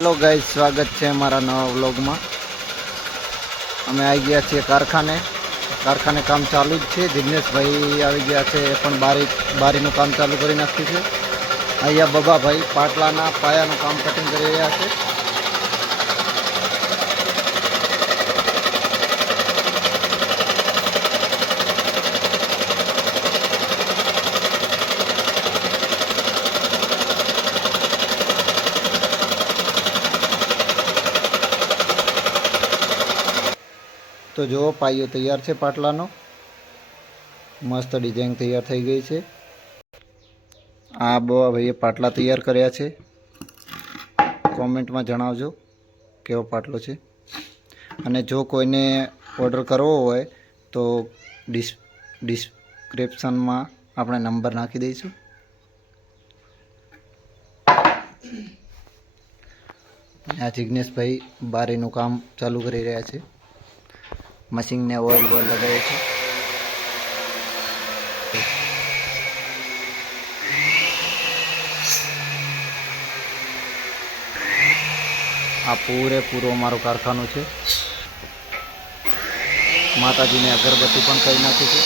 Hello guys, स्वागत है हमारा नवा व्लॉग में। अमे आई गया छे कारखाने काम चालू ज छे। जिग्नेश भाई आई गया छे, पण बारीનું काम चालू કરી નાખ્યું છે। અહીંયા બબા ભાઈ પાટલાના પાયાનું काम कटिंग કરી રહ્યા છે। तो जो पायो तैयार है पाटलानो, मस्त डिजाइन तैयार थई गई है। आ बवा भाई पाटला तैयार कर्या छे। कॉमेंट में जणावजो केवो पाटलो छे। अने जो कोईने ऑर्डर करवो होय तो डिस्क्रिप्शन में आपणे नंबर नाखी दईशुं। आ जिग्नेश भाई बारीनुं काम चालू करी रह्या छे। मशीन ने ऑइल लगावे छे। आ पूरेपूरो मारो कारखानो छे। माताजी ने अगरबत्ती पण करी नाखी छे।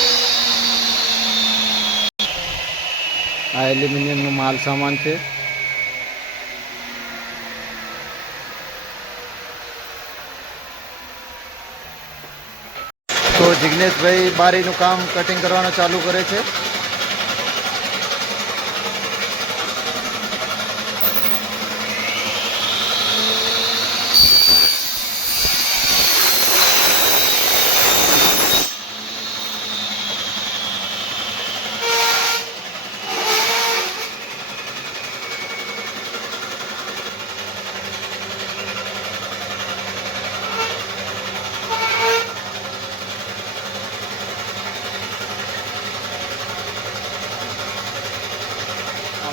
आ एल्युमिनियम नो माल सामान छे। तो जिग्नेश भाई बारीનું काम कटिंग करवानो चालू करे छे।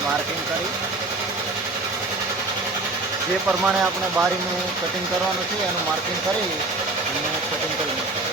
मार्किंग करी जे प्रमाणे आपणे बारीનું कटिंग करवानुं छे एनुं मार्किंग करी अने कटिंग करी नाखीए।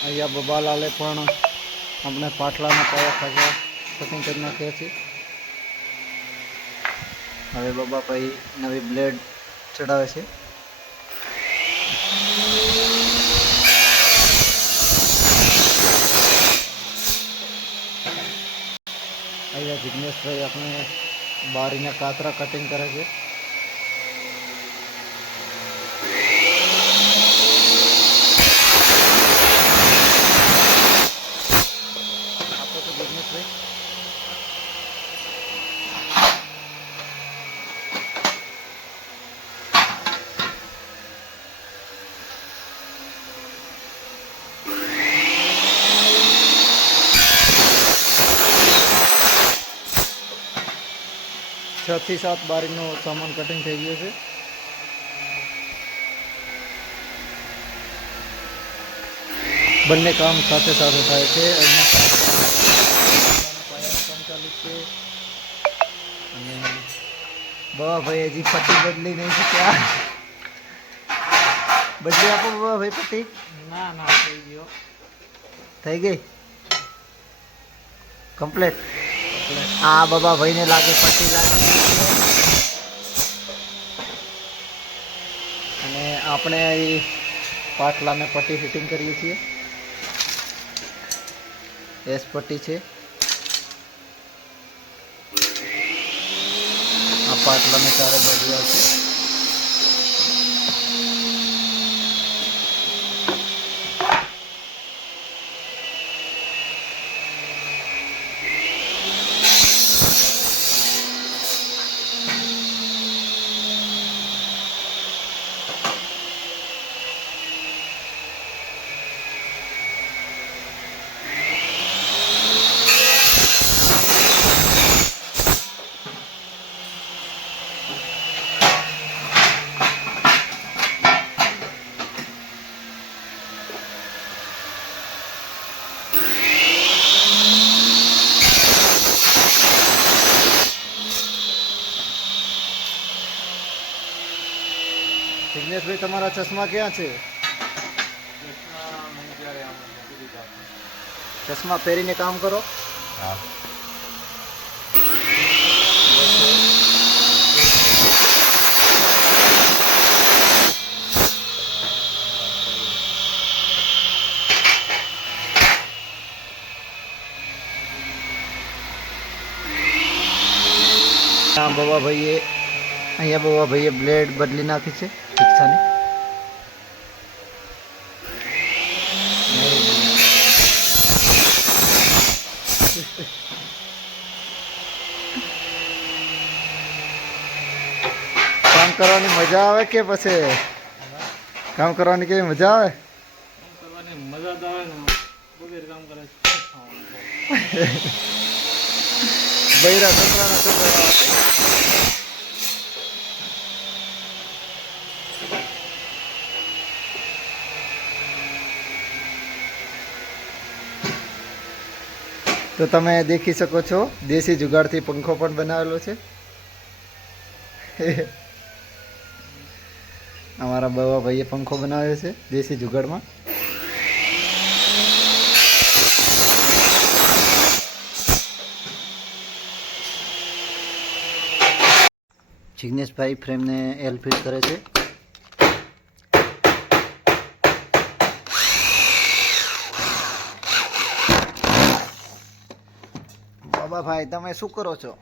अहींया बबालाले पण अपने पाटलाना पाया खासा कटिंग कर नाख्या छे। हवे बबा भाई नवी ब्लेड चढ़ावे छे। अहींया जिग्नेश भाई अपने बारीना कातरा कटिंग करे छे। छ થી 7 બારીનો સામાન કટિંગ થઈ ગયો છે। બંને કામ સાથે સાથે થાય છે। પાયાનું કામ ચાલુ છે અને બવા ભાઈ હજી પટ્ટી બદલી નહીં શીખ્યા। બદલી આપો ભાઈ પટ્ટી. ના ના થઈ ગયો. થઈ ગઈ કમ્પ્લીટ. આ બાબા ભાઈને લાગે પટ્ટી લાગી ગઈ છે. અને આપણે અહીં પાટલાને પટ્ટી ફિટિંગ કરીએ છીએ. એસ પટ્ટી છે. આ પાટલાને ચારે બાજુ આવશે. જિગ્નેશભાઈ તમારા ચશ્મા ક્યાં છે? ચશ્મા પહેરીને કામ કરો. હા. બાબા ભાઈએ અહીંયા બાબા ભાઈએ બ્લેડ બદલી નાખી છે રિક્ષાની. કામ કરવાની મજા આવે કે પછી કામ કરવાની કેવી મજા આવે? મજા તો આવે ને વગેરે કામ કરે બૈરા છોકરાના છોકરા. તો તમે દેખી શકો છો દેશી જુગાડથી પંખો પણ બનાવેલો છે. અમારા બાબા ભાઈએ પંખો બનાવ્યો છે દેશી જુગાડમાં. જિગ્નેશભાઈ ફ્રેમને એલ ફિટ કરે છે. બાબા ભાઈ તમે શું કરો છો?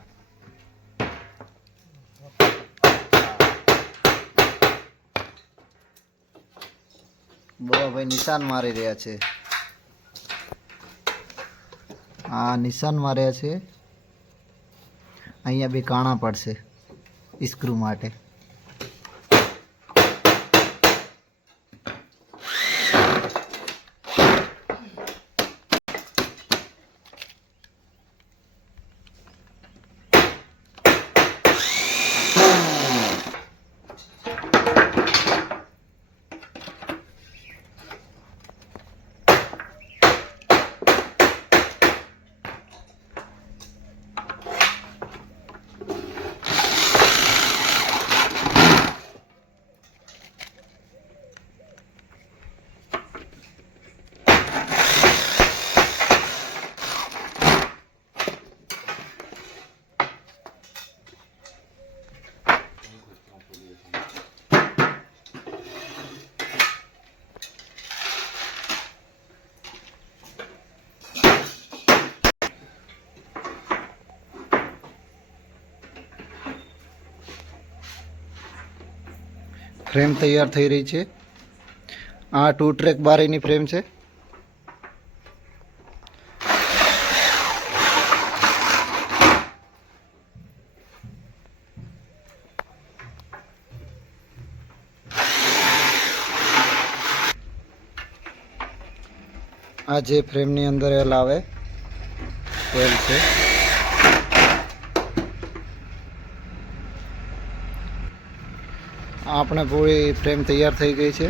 બાબા ભાઈ નિશાન મારી રહ્યા છે. આ નિશાન માર્યા છે. અહીંયા બી કાણા પડશે સ્ક્રૂ માટે. ફ્રેમ તૈયાર થઈ રહી છે. આ 2 ટ્રેક બારીની ફ્રેમ છે. આ જે ફ્રેમની અંદર એલ આવે એલ છે. આપણે પૂરી ફ્રેમ તૈયાર થઈ ગઈ છે.